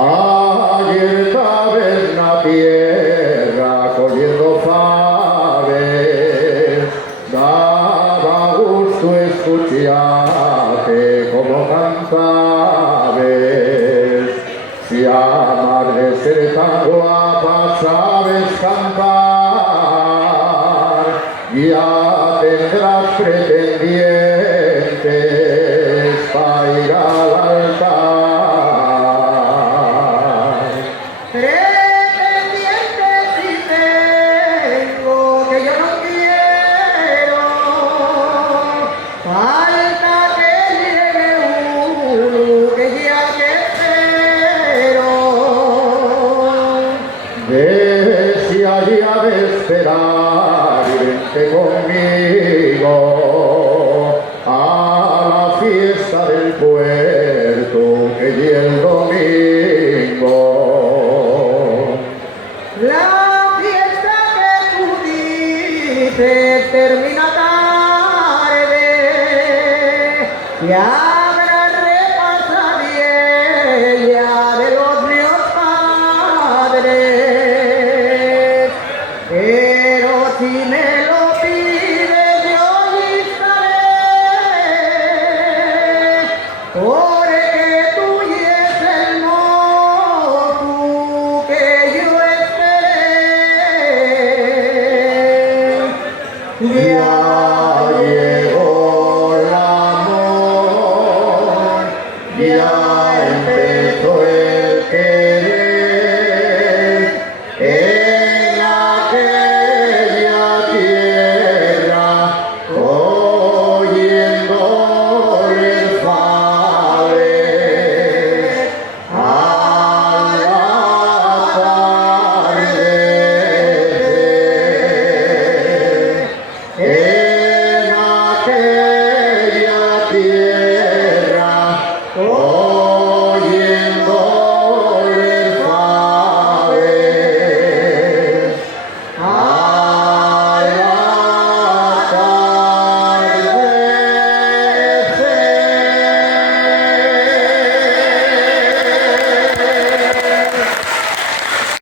Ayer estaba en la tierra cogiendo faves, daba gusto escucharte como cantabes. Si a madre ser tan guapa sabes cantar, ya tendrás pretendientes para ir al altar. Pretendientes si tengo, que yo no quiero, falta que llegue uno que ya que espero. Ve allí a de esperar y vente conmigo a la fiesta del puerto que llega el domingo. La fiesta que tú dices termina tarde, ya